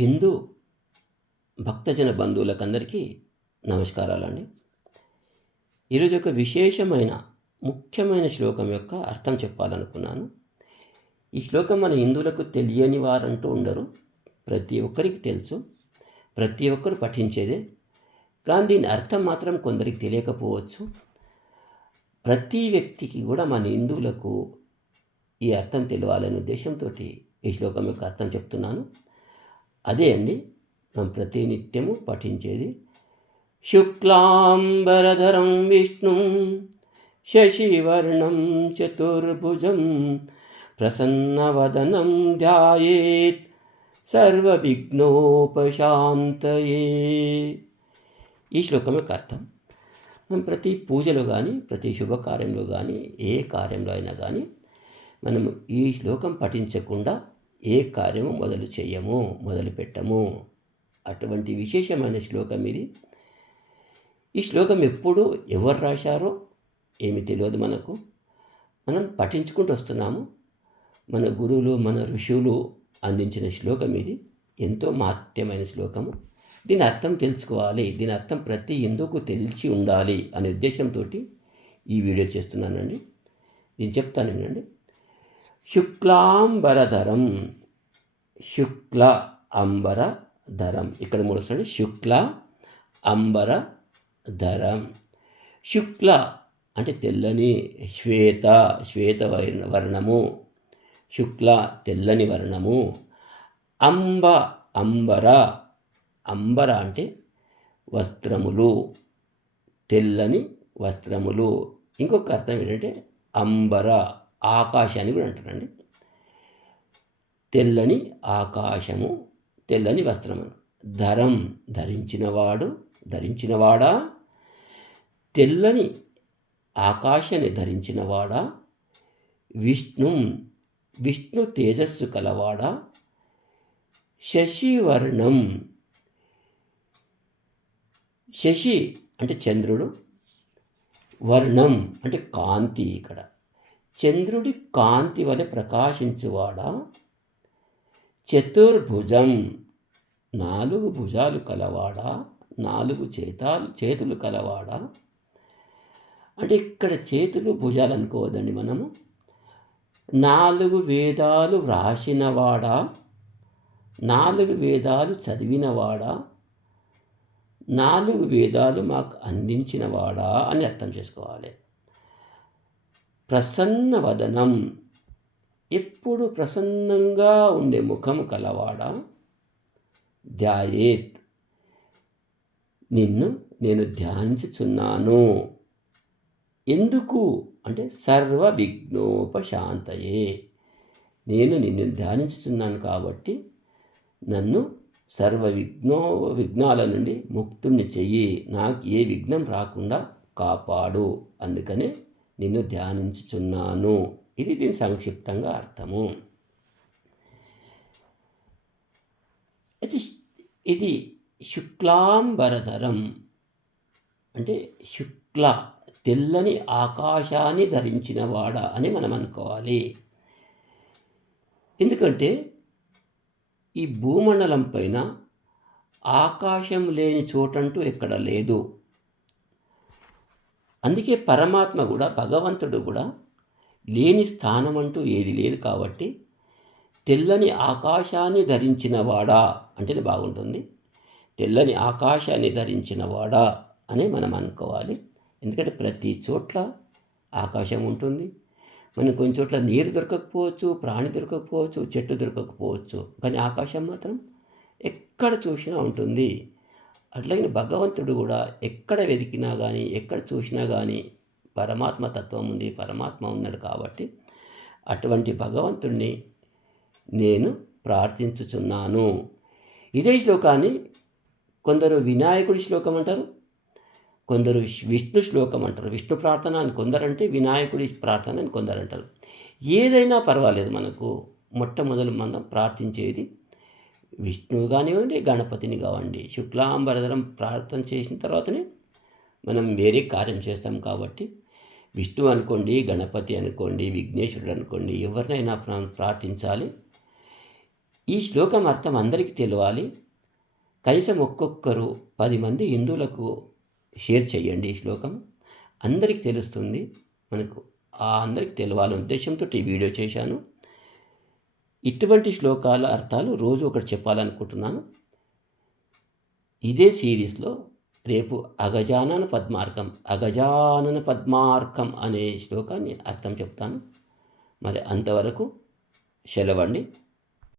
హిందూ భక్తజన బంధువులకందరికీ నమస్కారాలండి. ఈరోజు ఒక విశేషమైన ముఖ్యమైన శ్లోకం యొక్క అర్థం చెప్పాలనుకున్నాను. ఈ శ్లోకం మన హిందువులకు తెలియని వారంటూ ఉండరు. ప్రతి ఒక్కరికి తెలుసు. ప్రతి ఒక్కరు పఠించేదే. కానీ దీని అర్థం మాత్రం కొందరికి తెలియకపోవచ్చు. ప్రతి వ్యక్తికి కూడా మన హిందువులకు ఈ అర్థం తెలియాలనే ఉద్దేశంతో ఈ శ్లోకం యొక్క అర్థం చెప్తున్నాను. అదే అండి మనం ప్రతినిత్యము పఠించేది. శుక్లాంబరధరం విష్ణు శశివర్ణం చతుర్భుజం ప్రసన్నవదనం ధ్యాయేత్ సర్వవిఘ్నోపశాంతయే. ఈ శ్లోకం యొక్క అర్థం మనం ప్రతి పూజలో కానీ ప్రతి శుభకార్యంలో కానీ ఏ కార్యంలో అయినా కానీ మనం ఈ శ్లోకం పఠించకుండా ఏ కార్యము మొదలు చేయము మొదలు పెట్టము. అటువంటి విశేషమైన శ్లోకం ఇది. ఈ శ్లోకం ఎప్పుడు ఎవరు రాశారో ఏమి తెలియదు మనకు. మనం పఠించుకుంటూ వస్తున్నాము. మన గురువులు మన ఋషులు అందించిన శ్లోకం ఇది. ఎంతో మహత్యమైన శ్లోకము. దీని అర్థం తెలుసుకోవాలి. దీని అర్థం ప్రతి ఎందుకు తెలిసి ఉండాలి అనే ఉద్దేశంతో ఈ వీడియో చేస్తున్నానండి. నేను చెప్తాను వినండి. శుక్లాంబరధరం శుక్ల అంబర ధరం ఇక్కడ మూడోసారి శుక్ల అంబర ధరం శుక్ల అంటే తెల్లని శ్వేత శ్వేత వర్ణము. శుక్ల తెల్లని వర్ణము. అంబ అంబర. అంబర అంటే వస్త్రములు. తెల్లని వస్త్రములు. ఇంకొక అర్థం ఏంటంటే అంబర. ఆకాశాన్ని కూడా అంటారండి. తెల్లని ఆకాశము తెల్లని వస్త్రము ధరం ధరించినవాడు ధరించినవాడా? తెల్లని ఆకాశాన్ని ధరించినవాడా? విష్ణు విష్ణు తేజస్సు కలవాడా? శశివర్ణం శశి అంటే చంద్రుడు వర్ణం అంటే కాంతి ఇక్కడ. చంద్రుడి కాంతి వలె ప్రకాశించువాడా? చతుర్భుజం. నాలుగు భుజాలు కలవాడా? నాలుగు చేతాలు చేతులు కలవాడా? అంటే ఇక్కడ చేతులు భుజాలు అనుకోవద్దండి మనము. నాలుగు వేదాలు వ్రాసినవాడా? నాలుగు వేదాలు చదివినవాడా? నాలుగు వేదాలు మాకు అందించినవాడా అని అర్థం చేసుకోవాలి. ప్రసన్న వదనం. ఎప్పుడు ప్రసన్నంగా ఉండే ముఖం కలవాడా? ధ్యాయేత్. నిన్ను నేను ధ్యానించుచున్నాను. ఎందుకు? అంటే సర్వ విఘ్నోపశాంతయే నేను నిన్ను ధ్యానించుచున్నాను కాబట్టి నన్ను సర్వ విఘ్నో విఘ్నాల నుండి ముక్తుని చెయ్యి. నాకు ఏ విఘ్నం రాకుండా కాపాడు. అందుకనే నిన్ను ధ్యానించుచున్నాను. ఇది దీని సంక్షిప్తంగా అర్థము. అయితే ఇది శుక్లాంబరధరం. అంటే శుక్ల తెల్లని ఆకాశాన్ని ధరించిన వాడ అని మనం అనుకోవాలి. ఎందుకంటే ఈ భూమండలం పైన ఆకాశం లేని చోటంటూ ఎక్కడ లేదు. అందుకే పరమాత్మ కూడా భగవంతుడు కూడా లేని స్థానం అంటూ ఏది లేదు కాబట్టి తెల్లని ఆకాశాన్ని ధరించినవాడా అంటేనే బాగుంటుంది. తెల్లని ఆకాశాన్ని ధరించినవాడా అని మనం అనుకోవాలి. ఎందుకంటే ప్రతి చోట్ల ఆకాశం ఉంటుంది. మనం కొన్ని చోట్ల నీరు దొరకకపోవచ్చు ప్రాణి దొరకకపోవచ్చు చెట్టు దొరకకపోవచ్చు కానీ ఆకాశం మాత్రం ఎక్కడ చూసినా ఉంటుంది. అట్లాగే భగవంతుడు కూడా ఎక్కడ వెతికినా కానీ ఎక్కడ చూసినా కానీ పరమాత్మ తత్వం ఉంది పరమాత్మ ఉన్నాడు కాబట్టి అటువంటి భగవంతుడిని నేను ప్రార్థించుచున్నాను. ఇదే శ్లోకాన్ని కొందరు వినాయకుడి శ్లోకం అంటారు కొందరు విష్ణు శ్లోకం అంటారు. విష్ణు ప్రార్థన అని కొందరంటే వినాయకుడి ప్రార్థన అని కొందరు అంటారు ఏదైనా పర్వాలేదు మనకు. మొట్టమొదలు మనం ప్రార్థించేది విష్ణువు కానివ్వండి గణపతిని కావండి. శుక్లాంబరధరం ప్రార్థన చేసిన తర్వాతనే మనం వేరే కార్యం చేస్తాం కాబట్టి విష్ణు అనుకోండి గణపతి అనుకోండి విఘ్నేశ్వరుడు అనుకోండి ఎవరినైనా మనం ప్రార్థించాలి. ఈ శ్లోకం అర్థం అందరికీ తెలియాలి. కనీసం ఒక్కొక్కరు పది మంది హిందువులకు షేర్ చేయండి ఈ శ్లోకం. అందరికీ తెలుస్తుంది. మనకు ఆ అందరికి తెలవాలనే ఉద్దేశంతో ఈ వీడియో చేశాను. ఇటువంటి శ్లోకాల అర్థాలు రోజు ఒకటి చెప్పాలనుకుంటున్నాను. ఇదే సిరీస్లో రేపు అగజానన పద్మార్కం అగజానన పద్మార్కం అనే శ్లోకాన్ని అర్థం చెప్తాను. మరి అంతవరకు సెలవండి.